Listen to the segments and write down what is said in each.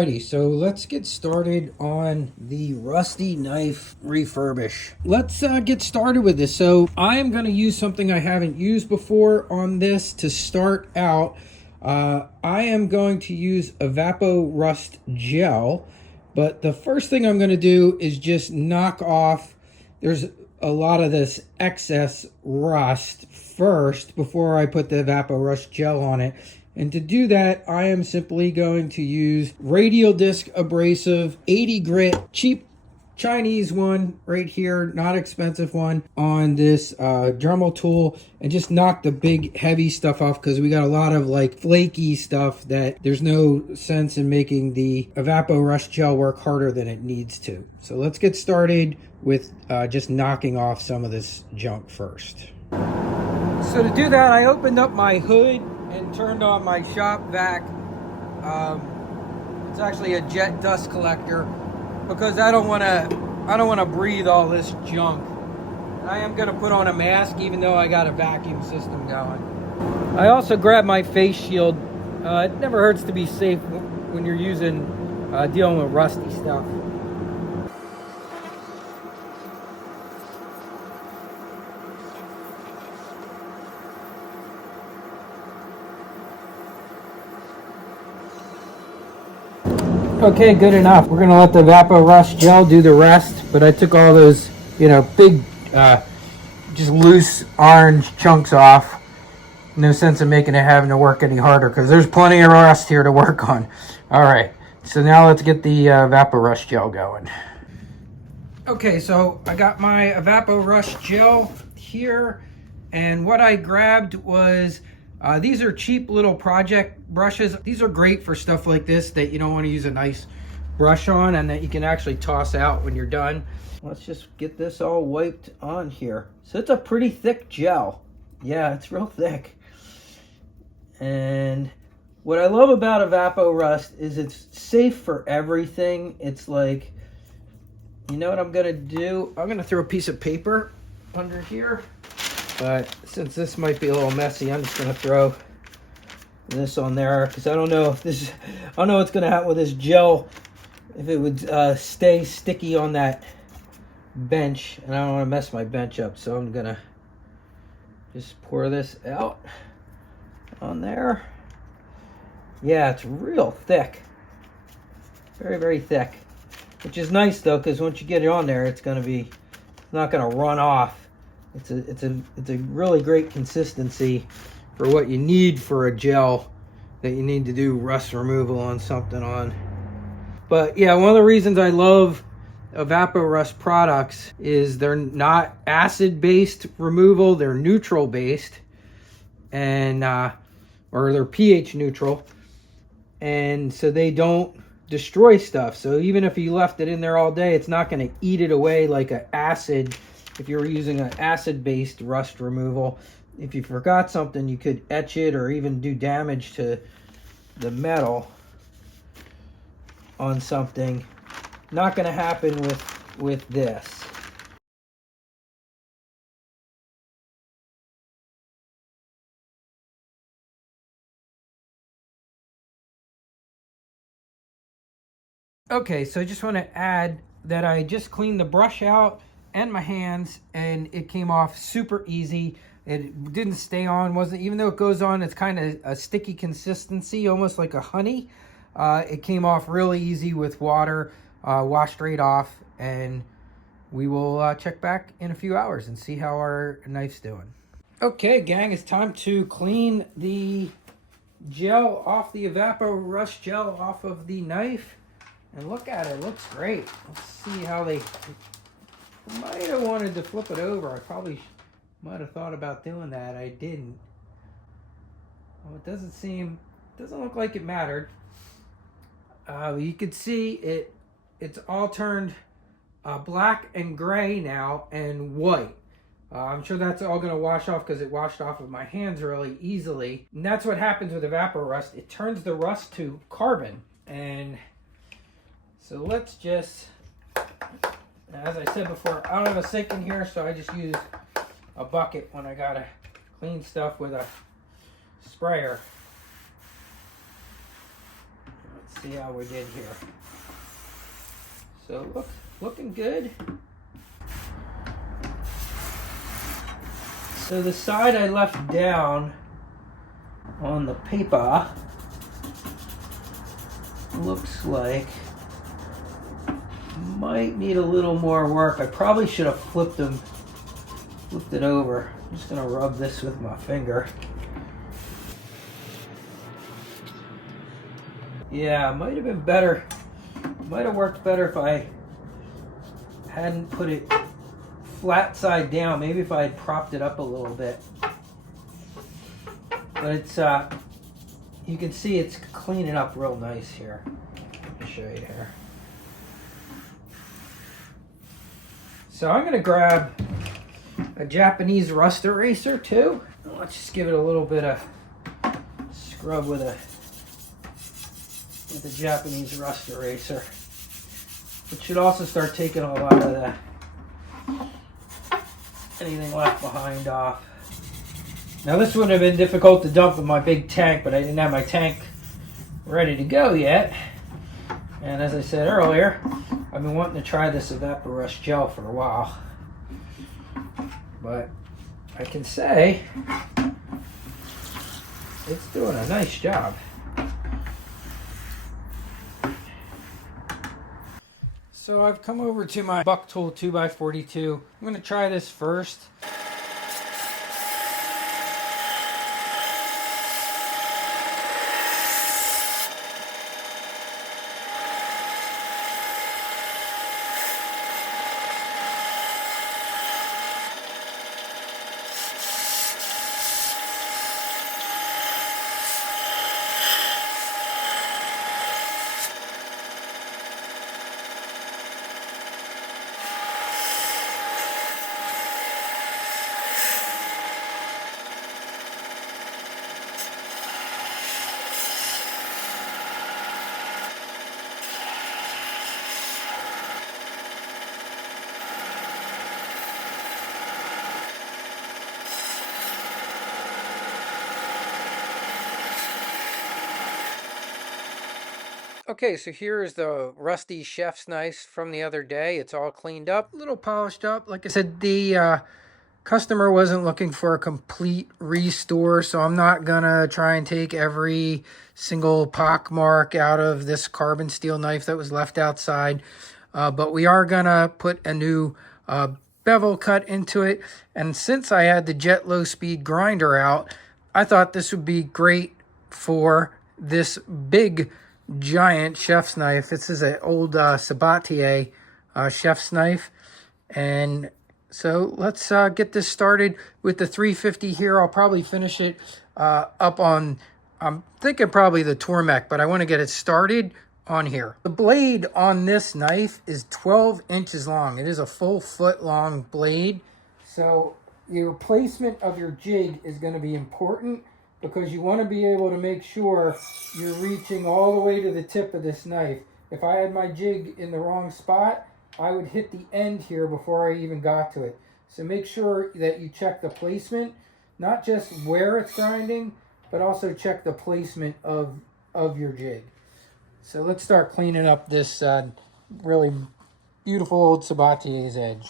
Alrighty, so let's get started on the rusty knife refurbish. Let's get started with this. So I am going to use something I haven't used before on this to start out. I am going to use Evapo Rust Gel, but the first thing I'm going to do is just knock off, there's a lot of this excess rust first before I put the Evapo Rust Gel on it. And to do that, I am simply going to use radial disc abrasive 80 grit, cheap Chinese one right here, not expensive one, on this Dremel tool, and just knock the big heavy stuff off, because we got a lot of like flaky stuff that there's no sense in making the Evapo Rust Gel work harder than it needs to. So let's get started with just knocking off some of this junk first. So to do that, I opened up my hood and turned on my shop vac. It's actually a jet dust collector because I don't want to breathe all this junk. I am going to put on a mask even though I got a vacuum system going. I also grabbed my face shield. It never hurts to be safe when you're dealing with rusty stuff. Okay, good enough. We're gonna let the Evapo Rust Gel do the rest, but I took all those, big, just loose orange chunks off. No sense in making it having to work any harder because there's plenty of rust here to work on. All right, so now let's get the Evapo Rust Gel going. Okay, so I got my Evapo Rust Gel here, and what I grabbed was these are cheap little project brushes. These are great for stuff like this that you don't want to use a nice brush on and that you can actually toss out when you're done. Let's just get this all wiped on here. So it's a pretty thick gel. Yeah, it's real thick. And what I love about Evapo Rust is it's safe for everything. It's like, you know what I'm gonna do? I'm gonna throw a piece of paper under here. But since this might be a little messy, I'm just going to throw this on there because I don't know what's going to happen with this gel, if it would stay sticky on that bench, and I don't want to mess my bench up, so I'm going to just pour this out on there. Yeah, it's real thick. Very, very thick. Which is nice though, because once you get it on there, it's not going to run off. It's a really great consistency for what you need for a gel that you need to do rust removal on something on. But yeah, one of the reasons I love Evapo Rust products is they're not acid-based removal, they're neutral-based, and or they're pH neutral, and so they don't destroy stuff. So even if you left it in there all day, it's not going to eat it away like an acid. If you were using an acid-based rust removal, if you forgot something, you could etch it or even do damage to the metal on something. Not going to happen with this. Okay, so I just want to add that I just cleaned the brush out and my hands, and it came off super easy. It didn't stay on, even though it goes on, it's kind of a sticky consistency, almost like a honey. It came off really easy with water, washed right off, and we will check back in a few hours and see how our knife's doing. Okay, gang, it's time to clean the gel off, the Evapo Rust Gel off of the knife. And look at it, it looks great. Let's see how they... I might have wanted to flip it over. I probably might have thought about doing that. I didn't. Well, it doesn't look like it mattered. You can see it's all turned black and gray now and white. I'm sure that's all going to wash off because it washed off of my hands really easily. And that's what happens with Evapo Rust. It turns the rust to carbon. And so let's just... As I said before, I don't have a sink in here, so I just use a bucket when I gotta clean stuff with a sprayer. Let's see how we did here. So looking good. So the side I left down on the paper looks like might need a little more work. I probably should have flipped it over. I'm just gonna rub this with my finger. Yeah, might have been better. Might have worked better if I hadn't put it flat side down. Maybe if I had propped it up a little bit. But it's, you can see it's cleaning up real nice here. Let me show you here. So I'm going to grab a Japanese rust eraser too. Let's just give it a little bit of scrub with the Japanese rust eraser. It should also start taking a lot of the anything left behind off. Now this wouldn't have been difficult to dump in my big tank, but I didn't have my tank ready to go yet. And as I said earlier, I've been wanting to try this Evapo Rust Gel for a while. But I can say it's doing a nice job. So I've come over to my Buck Tool 2x42. I'm going to try this first. Okay, so here's the rusty chef's knife from the other day. It's all cleaned up, a little polished up. Like I said, the customer wasn't looking for a complete restore, so I'm not gonna try and take every single pock mark out of this carbon steel knife that was left outside. But we are gonna put a new bevel cut into it. And since I had the jet low speed grinder out, I thought this would be great for this big giant chef's knife. This is an old Sabatier chef's knife. And so let's get this started with the 350 here. I'll probably finish it up on, I'm thinking probably the Tormek, but I want to get it started on here. The blade on this knife is 12 inches long. It is a full foot long blade. So your placement of your jig is going to be important, because you want to be able to make sure you're reaching all the way to the tip of this knife. If I had my jig in the wrong spot, I would hit the end here before I even got to it. So make sure that you check the placement, not just where it's grinding, but also check the placement of your jig. So let's start cleaning up this really beautiful old Sabatier's edge.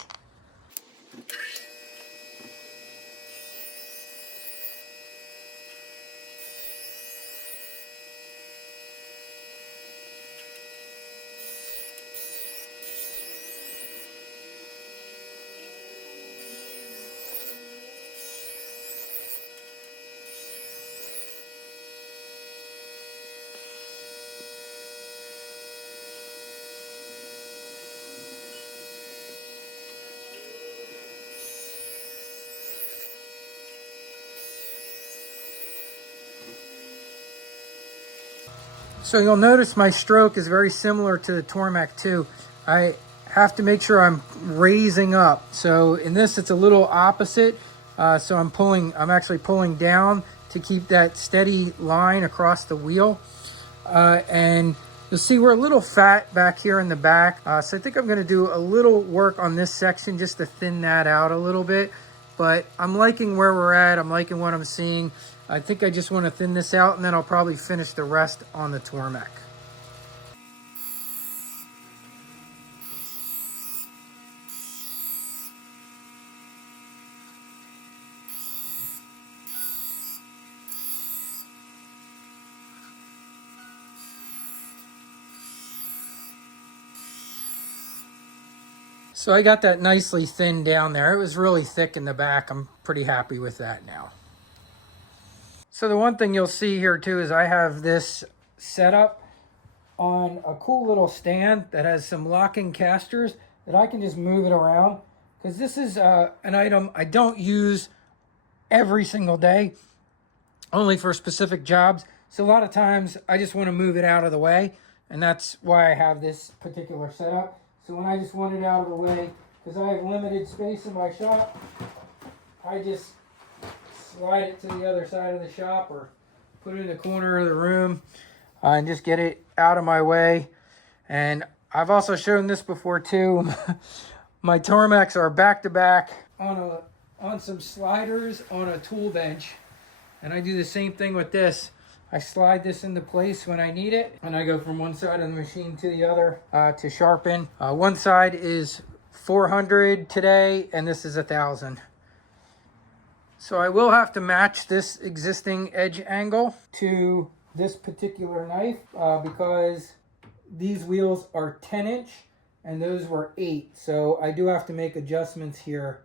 So you'll notice my stroke is very similar to the Tormek 2. I have to make sure I'm raising up. So in this, it's a little opposite. So I'm actually pulling down to keep that steady line across the wheel. And you'll see we're a little fat back here in the back. So I think I'm gonna do a little work on this section just to thin that out a little bit. But I'm liking where we're at. I'm liking what I'm seeing. I think I just want to thin this out, and then I'll probably finish the rest on the Tormek. So I got that nicely thinned down there. It was really thick in the back. I'm pretty happy with that now. So the one thing you'll see here too is I have this set up on a cool little stand that has some locking casters that I can just move it around, because this is an item I don't use every single day, only for specific jobs. So a lot of times I just want to move it out of the way, and that's why I have this particular setup. So when I just want it out of the way, because I have limited space in my shop, I just slide it to the other side of the shop or put it in the corner of the room and just get it out of my way. And I've also shown this before too. My Tormeks are back to back on some sliders on a tool bench. And I do the same thing with this. I slide this into place when I need it, and I go from one side of the machine to the other to sharpen. One side is 400 today, and this is 1,000. So I will have to match this existing edge angle to this particular knife because these wheels are 10-inch and those were 8. So I do have to make adjustments here.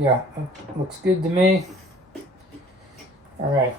Yeah, looks good to me. All right.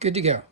Good to go.